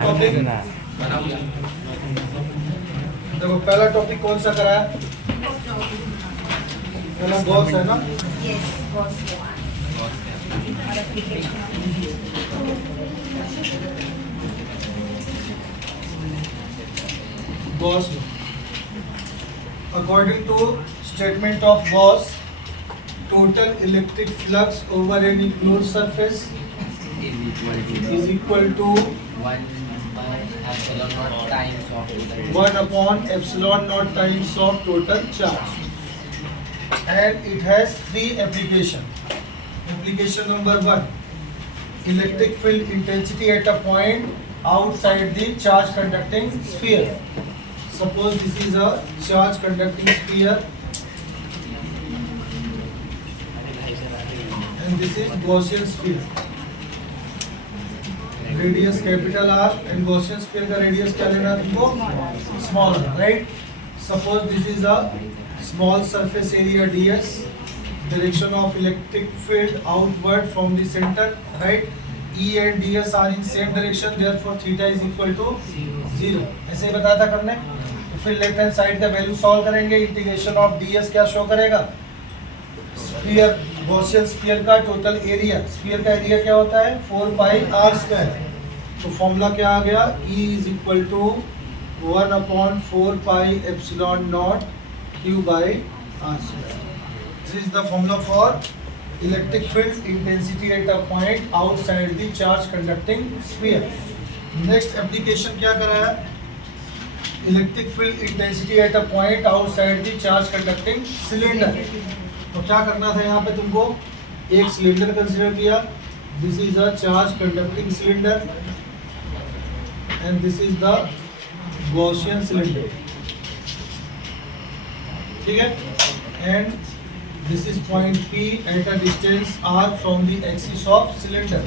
Topic देखो, पहला topic कौन सा करा है? पहला गॉस है ना। Gauss, according to statement of Gauss, total electric flux over any closed surface is equal to 1 upon epsilon naught times of total charge, and it has three applications. Application number 1, electric field intensity at a point outside the charge conducting sphere. Suppose this is a charge conducting sphere and this is Gaussian sphere. Radius capital R and Gaussian sphere का radius क्या लेना है तुमको? Small, right? Suppose this is a small surface area ds, direction of electric field outward from the centre, right? E and ds are in same direction, therefore theta is equal to 0. ऐसे ही बताया था करने. तो फिर left hand side का value solve करेंगे. Integration of ds क्या शो करेगा? स्फीयर, गॉसियन स्फीयर का टोटल एरिया. स्फीयर का एरिया क्या होता है? 4 पाई आर स्क्वायर. तो फॉर्मूला क्या आ गया? E is equal to 1 upon 4 pi epsilon not Q by R square. This is the formula for electric field intensity at a point outside the charge conducting sphere. Next application क्या करा है? Electric field intensity at a point outside the charge conducting cylinder. तो क्या करना था यहाँ पे तुमको? एक सिलेंडर कंसीडर किया. This is a charge conducting cylinder and this is the Gaussian cylinder, ठीक है? And this is point P at a distance r from the axis of cylinder.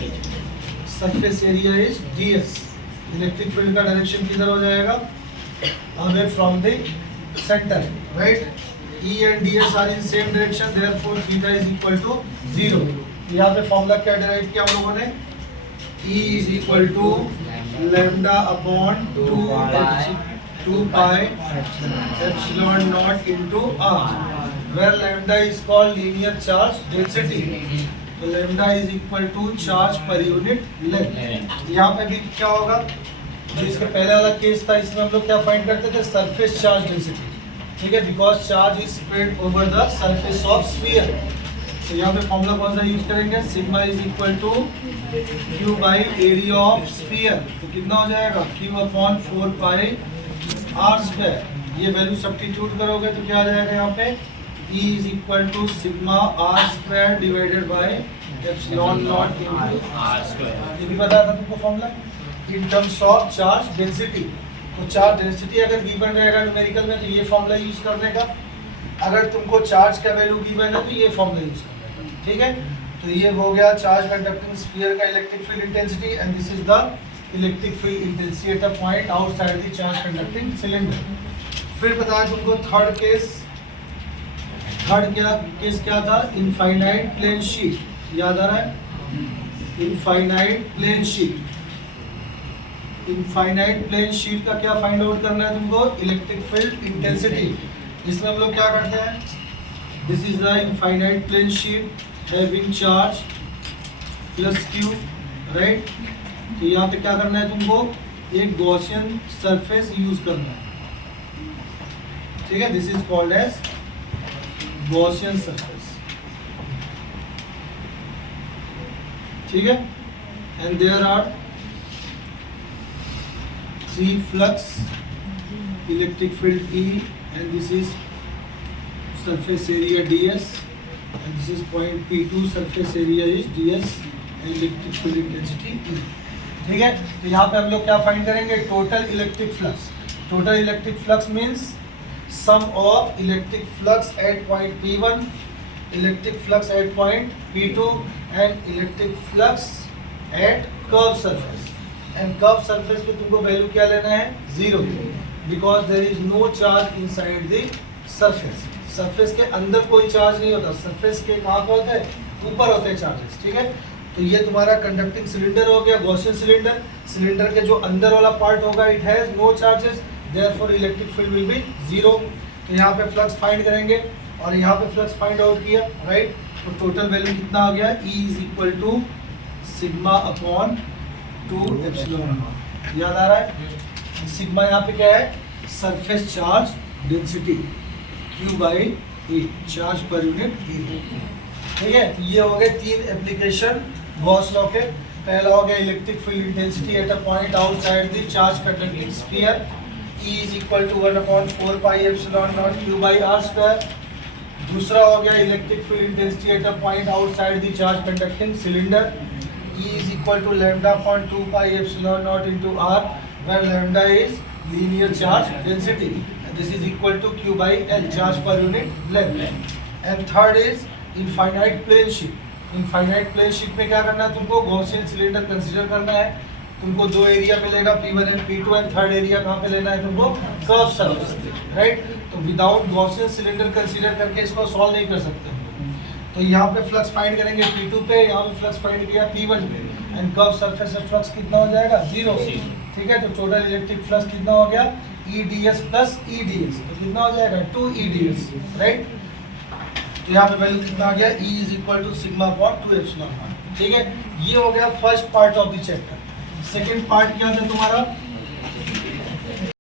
Surface area is ds. Electric field का direction किधर हो जाएगा? Away from the centre, right? E and ds are in same direction, therefore theta is equal to 0. यहाँ पे formula क्या derive किया हम लोगों ने? E is equal to lambda upon 2 pi epsilon naught into r, where lambda is called linear charge density. तो lambda is equal to charge per unit length. यहाँ पे भी क्या होगा? जो इसके पहले वाला केस था, इसमें हम लोग क्या फाइंड करते थे? सरफेस चार्ज डेंसिटी, ठीक है? Because charge is spread over the surface of sphere. तो यहाँ पे फॉर्मूला कौन सा यूज करेंगे? Sigma is equal to Q by area of sphere. तो कितना हो जाएगा? Q upon 4 pi R square. ये वैल्यू सब्स्टिट्यूट करोगे तो क्या आ जाएगा यहाँ पे? E is equal to sigma R square divided by epsilon not into R square. ये भी बताया था तुमको formula in terms of charge density. तो चार्ज डेंसिटी अगर गिवन रहेगा न्यूमेरिकल में तो ये फॉर्मूला यूज करने का. अगर तुमको चार्ज का वैल्यू गिवन है तो ये फॉर्मूला यूज करने का, ठीक है? तो ये हो गया चार्ज कंडक्टिंग स्फीयर का electric field intensity and this is the electric field intensity at a point outside the charge conducting cylinder. फिर बताया तुमको थर्ड केस. थर्ड केस क्या था? Infinite plane sheet. याद आ रहा है? Infinite plane sheet. Infinite plane sheet का क्या फाइंड आउट करना है तुमको? Electric field intensity. इसमें हम लोग क्या करते हैं? This is the infinite plane sheet having charge plus Q, right? तो यहाँ पे क्या करना है तुमको? एक गॉसियन सरफेस यूज करना है, ठीक है? This is called as Gaussian surface, ठीक है? And there are 3 flux, electric field E, and this is surface area ds, and this is point P2, surface area is ds, and electric field intensity E, ठीक है? तो यहाँ पे हम लोग क्या फाइंड करेंगे? Total electric flux. Total electric flux means sum of electric flux at point P1, electric flux at point P2 and electric flux at curve surface. And curve surface पे तुमको वैल्यू क्या लेना है? 0, because there is no charge inside the surface. Surface के अंदर कोई charge नहीं होता. सरफेस के कहाँ पे होते हैं? ऊपर होते हैं चार्जेस, ठीक है? तो ये तुम्हारा कंडक्टिंग सिलेंडर हो गया, गॉसियन सिलेंडर। सिलेंडर के जो अंदर वाला पार्ट होगा it has no charges, therefore electric field will be zero. तो यहाँ पे फ्लक्स फाइंड करेंगे और यहाँ पे फ्लक्स फाइंड आउट किया, राइट। तो टोटल वैल्यू कितना आ गया, E is equal to sigma upon 2 epsilon. याद आ रहा है? सिग्मा यहाँ पे क्या है, surface charge density, Q by E, charge per unit area. ठीक है, तो ये हो गए 3 एप्लीकेशन गॉस लॉ के। पहला हो गया electric field intensity at a point outside the charge conducting sphere, E is equal to 1/4 pi epsilon not Q by R square. दूसरा हो गया electric field intensity at a point outside the charge conducting cylinder, E is equal to lambda upon 2 pi epsilon naught into R, where lambda is linear charge density. And this is equal to Q by L, charge per unit length. And third is infinite plane sheet. Infinite plane sheet में क्या करना है तुमको, Gaussian cylinder consider करना है। तुमको दो area मिलेगा P1 and P2, and third area कहाँ पे लेना है तुमको, कर्व सरफेस, राइट। तो विदाउट गॉसियन सिलेंडर कंसीडर करके इसको सॉल्व नहीं कर सकते। तो यहाँ पे फ्लक्स फाइंड करेंगे P2 पे, यहाँ पे फ्लक्स फाइंड किया P1 पे, एंड कर्व सरफेस से फ्लक्स कितना हो जाएगा, 0। ठीक है, तो टोटल इलेक्ट्रिक फ्लक्स कितना हो गया, EDS प्लस EDS, तो कितना हो जाएगा 2 EDS, राइट। तो यहाँ पे वैल्यू कितना आ गया, E is equal to sigma upon 2 epsilon. ठीक है, ये हो गया first part of the chapter. Second part क्या था तुम्हारा,